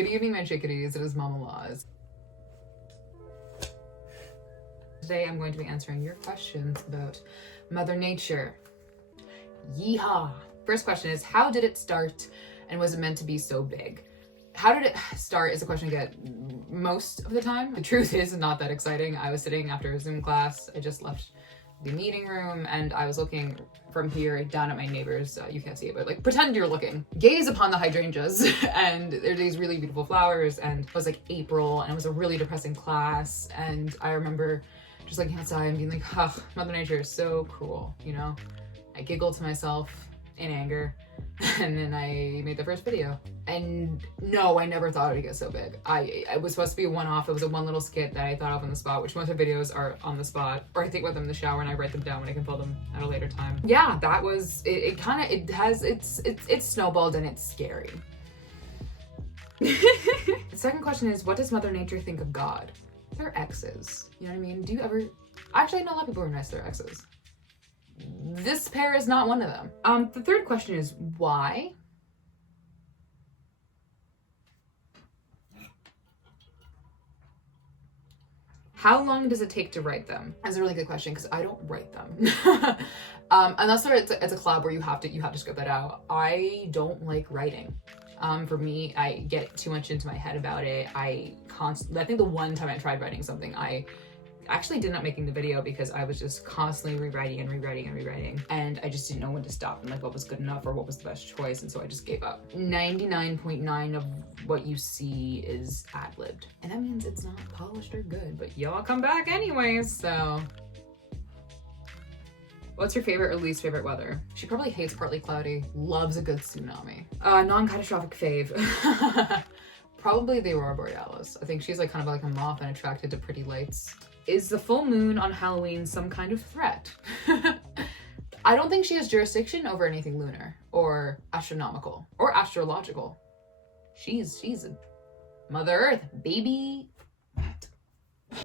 Good evening, my chickadees. It is Mama Laws. Today I'm going to be answering your questions about Mother Nature. Yeehaw! First question is, how did it start and was it meant to be so big? How did it start is a question I get most of the time. The truth is not that exciting. I was sitting after a Zoom class. I just left the meeting room and I was looking from here down at my neighbors. You can't see it, but like pretend you're looking. Gaze upon the hydrangeas and there's these really beautiful flowers, and it was like April and it was a really depressing class, and I remember just looking outside and being like, oh, Mother Nature is so cruel, you know? I giggled to myself in anger, and then I made the first video. And no, I never thought it would get so big. It was supposed to be a one-off. It was a one little skit that I thought of on the spot, which most of my videos are on the spot, or I think about them in the shower and I write them down when I can pull them at a later time. Yeah, that was, it's snowballed and it's scary. The second question is, what does Mother Nature think of God? Their exes. You know what I mean? Do you ever, actually I know a lot of people who are nice to their exes. This pair is not one of them. The third question is, why? How long does it take to write them? That's a really good question because I don't write them. Unless it's a collab where you have to script that out. I don't like writing. For me, I get too much into my head about it. I think the one time I tried writing something, I actually did not making the video because I was just constantly rewriting, and I just didn't know when to stop and like what was good enough or what was the best choice, and so I just gave up. 99.9% of what you see is ad-libbed, and that means it's not polished or good, but y'all come back anyways. So what's your favorite or least favorite weather? She probably hates partly cloudy, loves a good tsunami. Non-catastrophic fave. Probably the Aurora Borealis. I think she's like kind of like a moth and attracted to pretty lights. Is the full moon on Halloween some kind of threat? I don't think she has jurisdiction over anything lunar or astronomical or astrological. She's a Mother Earth, baby.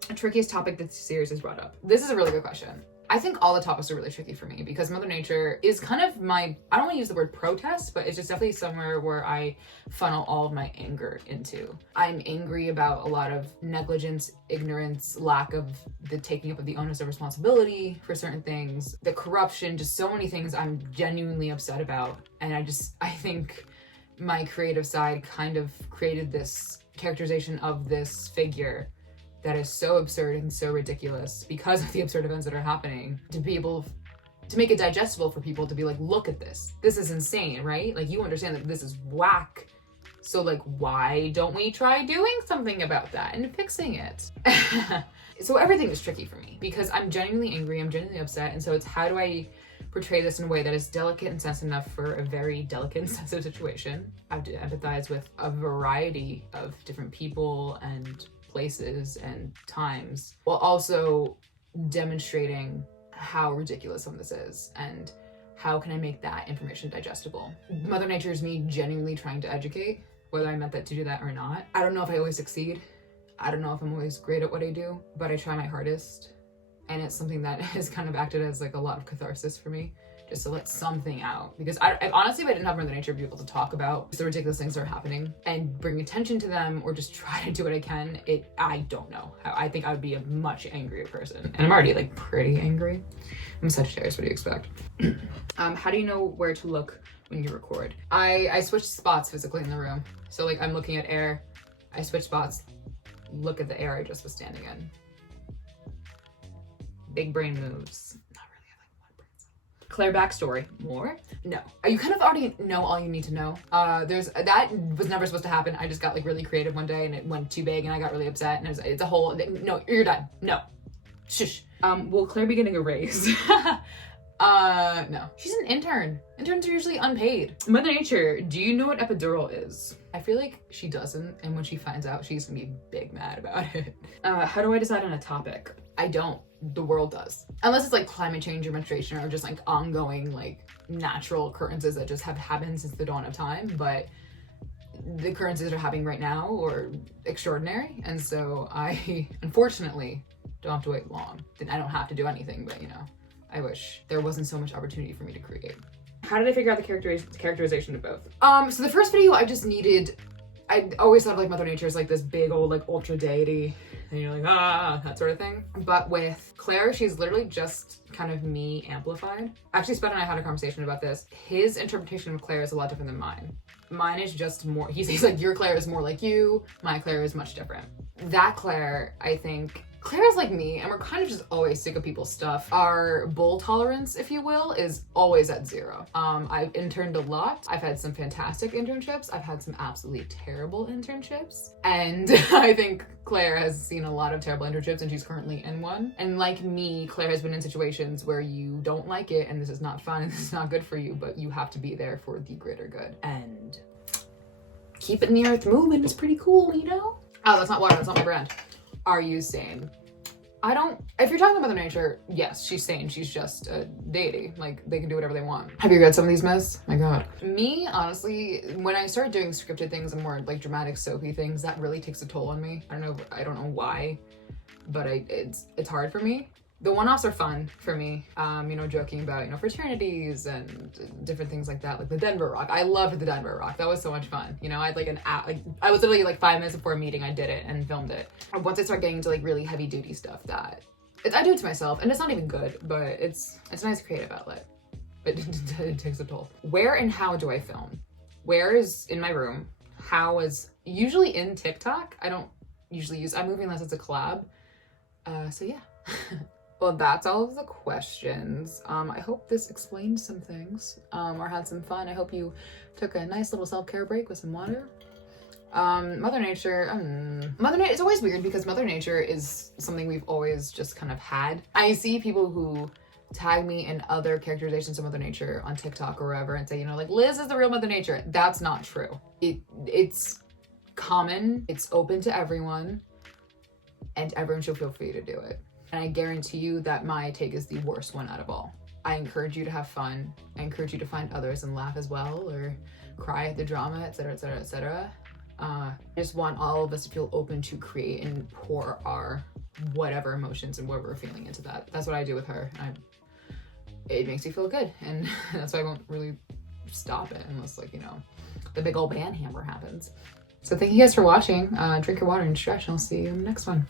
The trickiest topic that the series has brought up. This is a really good question. I think all the topics are really tricky for me because Mother Nature is kind of I don't want to use the word protest, but it's just definitely somewhere where I funnel all of my anger into. I'm angry about a lot of negligence, ignorance, lack of the taking up of the onus of responsibility for certain things, the corruption, just so many things I'm genuinely upset about. And I think my creative side kind of created this characterization of this figure that is so absurd and so ridiculous because of the absurd events that are happening, to be able to make it digestible for people to be like, look at this. This is insane, right? Like, you understand that this is whack. So like, why don't we try doing something about that and fixing it? So everything is tricky for me because I'm genuinely angry, I'm genuinely upset. And so it's, how do I portray this in a way that is delicate and sensitive enough for a very delicate and sensitive situation? I have to empathize with a variety of different people and places and times, while also demonstrating how ridiculous some of this is and how can I make that information digestible. Mother Nature is me genuinely trying to educate, whether I meant that to do that or not. I don't know if I always succeed. I don't know if I'm always great at what I do, but I try my hardest. And it's something that has kind of acted as like a lot of catharsis for me, just to let something out. Because I honestly, if I didn't have Mother Nature to be able to talk about the ridiculous things that are happening and bring attention to them or just try to do what I can, I don't know. I think I would be a much angrier person. And I'm already like pretty angry. I'm Sagittarius, what do you expect? How do you know where to look when you record? I switch spots physically in the room. So like I'm looking at air, I switch spots, look at the air I just was standing in. Big brain moves. Not really, I have like one brain cell. Claire backstory. More? No. You kind of already know all you need to know. That was never supposed to happen. I just got like really creative one day and it went too big and I got really upset and it's a whole, no, you're done. No. Shush. Will Claire be getting a raise? No. She's an intern. Interns are usually unpaid. Mother Nature, do you know what epidural is? I feel like she doesn't, and when she finds out, she's gonna be big mad about it. How do I decide on a topic? I don't. The world does. Unless it's like climate change or menstruation or just like ongoing like natural occurrences that just have happened since the dawn of time, but the occurrences are happening right now or extraordinary, and so I unfortunately don't have to wait long. Then I don't have to do anything, but you know, I wish there wasn't so much opportunity for me to create. How did I figure out the characterization of both? So the first video I just needed I always thought of like Mother Nature as like this big old like ultra deity, and you're like, that sort of thing. But with Claire, she's literally just kind of me amplified. Actually, Spud and I had a conversation about this. His interpretation of Claire is a lot different than mine. Mine is just more, he's like, your Claire is more like you, my Claire is much different. That Claire, I think, Claire is like me, and we're kind of just always sick of people's stuff. Our bull tolerance, if you will, is always at 0. I've interned a lot. I've had some fantastic internships. I've had some absolutely terrible internships. And I think Claire has seen a lot of terrible internships, and she's currently in one. And like me, Claire has been in situations where you don't like it, and this is not fun, and this is not good for you, but you have to be there for the greater good. And keeping the earth moving is pretty cool, you know? Oh, that's not water, that's not my brand. Are you sane? If you're talking about Mother Nature, yes, she's sane. She's just a deity. Like, they can do whatever they want. Have you read some of these myths? My God. Me, honestly, when I start doing scripted things and more like dramatic soapy things, that really takes a toll on me. I don't know why, but it's hard for me. The one-offs are fun for me, joking about, fraternities and different things like that, like the Denver Rock. I loved the Denver Rock. That was so much fun. I had like I was literally like 5 minutes before a meeting, I did it and filmed it. Once I start getting into like really heavy duty stuff I do it to myself, and it's not even good, but it's a nice creative outlet. It takes a toll. Where and how do I film? Where is in my room. How is usually in TikTok. I don't usually use iMovie unless it's a collab. So yeah. Well, that's all of the questions. I hope this explained some things, or had some fun. I hope you took a nice little self-care break with some water. Mother Nature, it's always weird because Mother Nature is something we've always just kind of had. I see people who tag me in other characterizations of Mother Nature on TikTok or wherever and say, like, Liz is the real Mother Nature. That's not true. It's common, it's open to everyone, and everyone should feel free to do it. And I guarantee you that my take is the worst one out of all. I encourage you to have fun. I encourage you to find others and laugh as well, or cry at the drama, etc., etc., etc. I just want all of us to feel open to create and pour our whatever emotions and what we're feeling into that. That's what I do with her. It makes me feel good, and that's why I won't really stop it unless, like, the big old band hammer happens. So thank you guys for watching. Drink your water and stretch, and I'll see you in the next one.